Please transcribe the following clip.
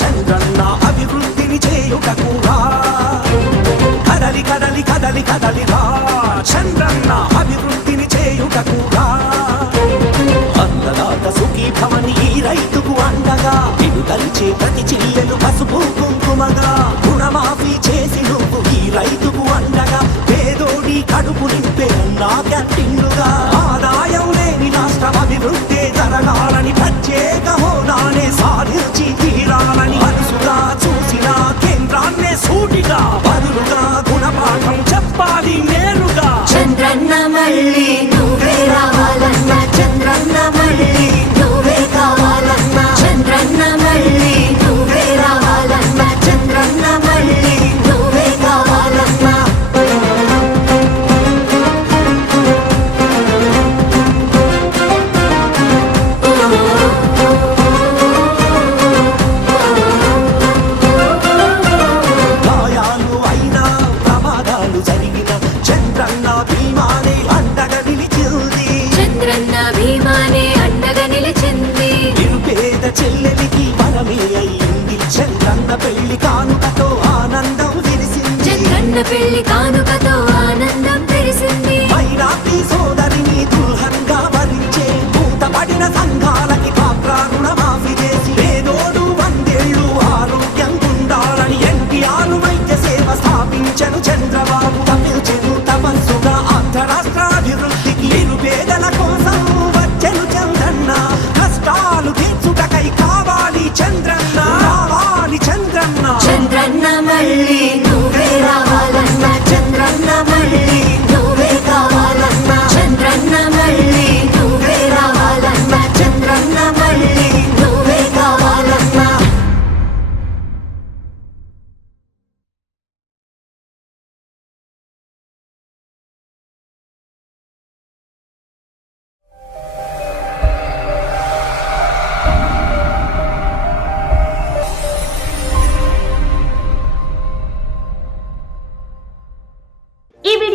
చంద్రన్న అభివృద్ధిని చేయుటకురా కదలి కదలి కదలి కదలిరా. చంద్రన్న అభివృద్ధిని చేయుటకు రా సుఖీ భవని ఈ రైతుకు అండగా. నిన్ను కలిచే ప్రతి చిల్లెలు పసుపు కుంకుమగా. రుణమాఫీ చేసి నువ్వు ఈ రైతుకు అండగా. పేదోడి కడుపు నింపే నా క్యాంటీన్లుగా చంద్రన్న పెళ్ళి కానుకతో ఆనందం విరిసింది. చంద్రన్న పెళ్ళి కానుక చంద్రన్న మళ్ళీ